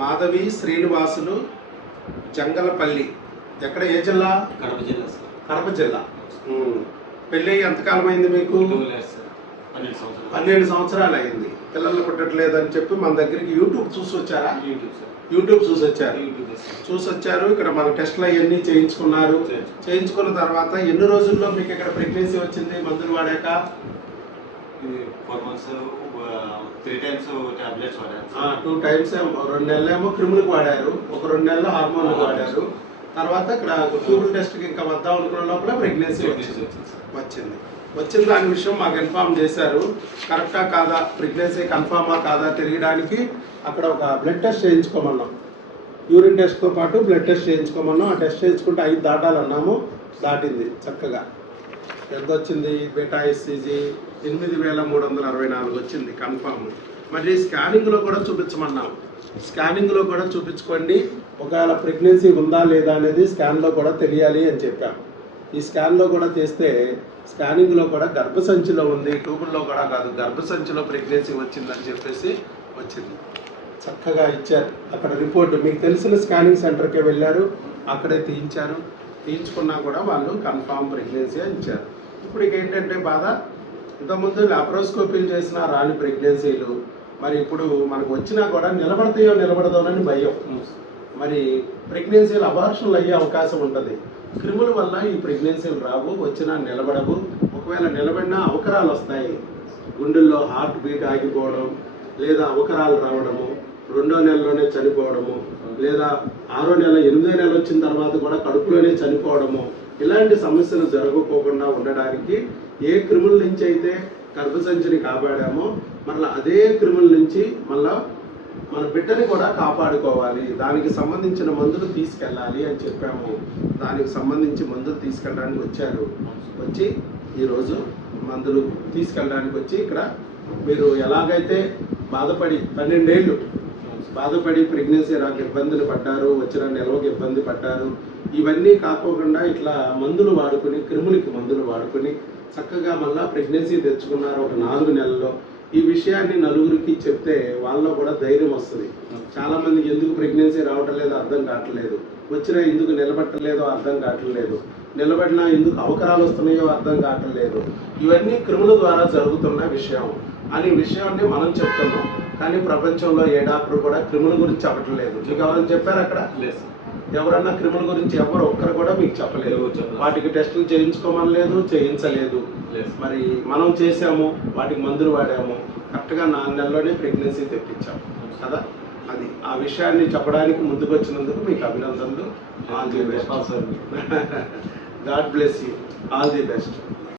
మాధవి శ్రీనివాసులు జంగలపల్లి. ఎక్కడ, ఏ జిల్లా? కడప జిల్లా సార్. కడప జిల్లా. పెళ్ళి ఎంతకాలం అయింది మీకు? 12 సంవత్సరాలు అయింది. పిల్లలు పుట్టట్లేదని చెప్పి మన దగ్గరికి యూట్యూబ్ చూసి వచ్చారా? యూట్యూబ్ చూసి వచ్చారు. ఇక్కడ మన టెస్ట్లు అవన్నీ చేయించుకున్నారు. చేయించుకున్న తర్వాత ఎన్ని రోజుల్లో మీకు ఇక్కడ ప్రెగ్నెన్సీ వచ్చింది మందులు వాడాక? 4 months 3 times టాబ్లెట్స్ వాడారు. 2 times 2 నెలలేమో క్రిములకు వాడారు, ఒక 2 నెలలు హార్మోన్లకు వాడారు. తర్వాత ఇక్కడ ట్యూబుల్ టెస్ట్కి ఇంకా వద్దాం అనుకున్న లోపల ప్రెగ్నెన్సీ వచ్చింది. దాని విషయం మాకు ఇన్ఫార్మ్ చేశారు. కరెక్టా కాదా, ప్రెగ్నెన్సీ కన్ఫామా కాదా తెలియడానికి అక్కడ ఒక బ్లడ్ టెస్ట్ చేయించుకోమన్నాం. యూరిన్ టెస్ట్తో పాటు బ్లడ్ టెస్ట్ చేయించుకోమన్నాం. ఆ టెస్ట్ చేయించుకుంటే 5 దాటాలన్నాము. దాటింది చక్కగా. ఎంత వచ్చింది? బీటా ఎస్సీజీ 8364 వచ్చింది కన్ఫామ్. మరి స్కానింగ్లో కూడా చూపించమన్నాం. స్కానింగ్లో కూడా చూపించుకోండి, ఒకవేళ ప్రెగ్నెన్సీ ఉందా లేదా అనేది స్కాన్లో కూడా తెలియాలి అని చెప్పాం. ఈ స్కాన్లో కూడా చేస్తే స్కానింగ్లో కూడా గర్భసంచిలో ఉంది, ట్యూబుల్లో కూడా కాదు, గర్భసంచిలో ప్రెగ్నెన్సీ వచ్చిందని చెప్పేసి వచ్చింది. చక్కగా ఇచ్చారు అక్కడ రిపోర్టు. మీకు తెలిసిన స్కానింగ్ సెంటర్కే వెళ్ళారు, అక్కడే తీయించుకున్నా కూడా వాళ్ళు కన్ఫామ్ ప్రెగ్నెన్సీ అని ఇచ్చారు. ఇప్పుడు ఏంటంటే బాధ, ఇంతకుముందు లాప్రోస్కోపీలు చేసిన రాని ప్రెగ్నెన్సీలు మరి ఇప్పుడు మనకు వచ్చినా కూడా నిలబడదోనని భయం. మరి ప్రెగ్నెన్సీలు అబార్షన్లు అయ్యే అవకాశం ఉంటుంది. క్రిముల వల్ల ఈ ప్రెగ్నెన్సీలు రావు, వచ్చినా నిలబడవు. ఒకవేళ నిలబడినా అవకరాలు వస్తాయి. గుండెల్లో హార్ట్ బీట్ ఆగిపోవడం, లేదా అవకరాలు రావడము, 2వ నెలలోనే చనిపోవడము, లేదా 6వ నెల 8వ నెల వచ్చిన తర్వాత కూడా కడుపులోనే చనిపోవడము, ఇలాంటి సమస్యలు జరగకోకుండా ఉండడానికి ఏ క్రిముల నుంచి అయితే గర్భసంచిని కాపాడామో మళ్ళీ అదే క్రిముల నుంచి మళ్ళా మన బిడ్డని కూడా కాపాడుకోవాలి. దానికి సంబంధించిన మందులు తీసుకెళ్ళాలి అని చెప్పాము. దానికి సంబంధించి మందులు తీసుకెళ్ళడానికి వచ్చి ఈరోజు మందులు తీసుకెళ్ళడానికి వచ్చి ఇక్కడ మీరు ఎలాగైతే బాధపడి 12 ఏళ్ళు బాధపడి ప్రెగ్నెన్సీ రాక ఇబ్బందులు పడ్డారు, వచ్చిన నిల్వకి ఇబ్బంది పడ్డారు, ఇవన్నీ కాకోకుండా ఇట్లా మందులు వాడుకుని, క్రిములకి మందులు వాడుకుని చక్కగా మళ్ళీ ప్రెగ్నెన్సీ తెచ్చుకున్నారు ఒక 4 నెలల్లో. ఈ విషయాన్ని నలుగురికి చెప్తే వాళ్ళలో కూడా ధైర్యం వస్తుంది. చాలా మందికి ఎందుకు ప్రెగ్నెన్సీ రావటం లేదో అర్థం కావట్లేదు, వచ్చినా ఎందుకు నిలబట్టలేదో అర్థం కావట్లేదు, నిలబడినా ఎందుకు అవకరాలు వస్తున్నాయో అర్థం కావట్లేదు. ఇవన్నీ క్రిముల ద్వారా జరుగుతున్న విషయం అనే విషయాన్ని మనం చెప్తున్నాం. కానీ ప్రపంచంలో ఏ డాక్టర్ కూడా క్రిముల గురించి చెప్పట్లేదు. మీకు ఎవరైనా చెప్పారు అక్కడ? ఎవరన్నా క్రిముల గురించి ఎవరు ఒక్కరు కూడా మీకు చెప్పలేదు. వాటికి టెస్టులు చేయించుకోమనలేదు, చేయించలేదు. మరి మనం చేసాము, వాటికి మందులు వాడాము, కరెక్ట్గా 4 నెలల్లోనే ప్రెగ్నెన్సీ తెప్పించాము కదా. అది ఆ విషయాన్ని చెప్పడానికి ముందుకు వచ్చినందుకు మీకు అభినందనలు. All the best. God bless you. All the best.